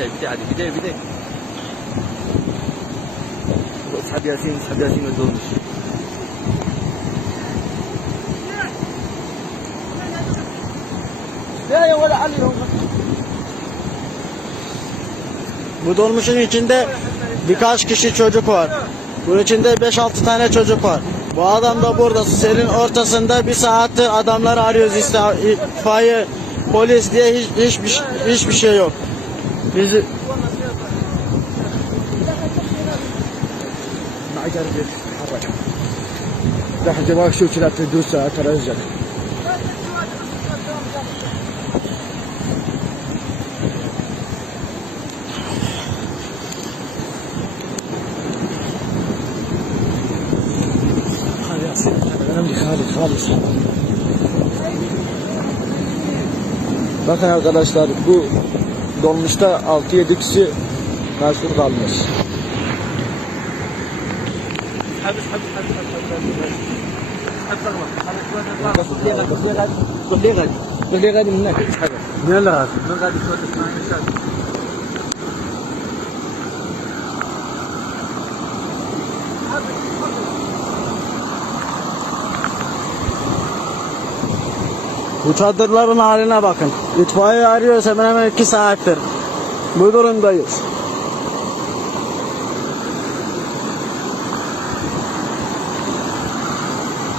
de bir de hadi bir de bir de. Bu Sabiyasin, Sabiyasin önde olmuş. Ya ya valla Ali yok. Bu dolmuşun içinde birkaç kişi çocuk var. Bunun içinde 5-6 tane çocuk var. Bu adam da burada selin ortasında bir saattir adamları arıyoruz işte itfaiye polis diye hiç, hiçbir, hiçbir şey yok. Bizi ما اقدر اتحرك راح جواك شو كذا تدوس اترجل خالي ياسين انا امي خالي خالص Bakın arkadaşlar bu dolmuşta 6-7 kişi mahsur kalmış. حبس حبس حبس حبس حبس ليه غادي ليه غادي ليه غادي من هناك تحرك ne lazım? من غادي تولي Bu çadırların haline bakın. İtfaiye arıyoruz hemen hemen 2 saattir. Bu durumdayız.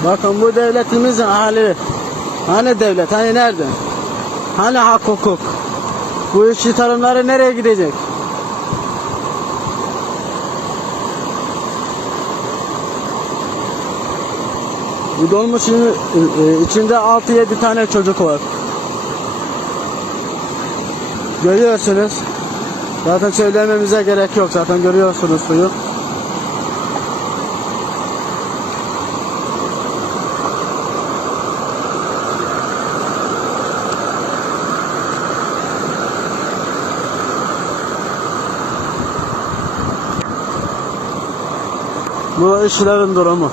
Bakın bu devletimizin hali. Hani devlet? Hani nerede? Hani hak hukuk? Bu işçi tarımları nereye gidecek? Bu dolmuşun e, e, içinde 6-7 tane çocuk var. Görüyorsunuz. Zaten söylememize gerek yok. Zaten görüyorsunuz suyu. Bu işlerin durumu.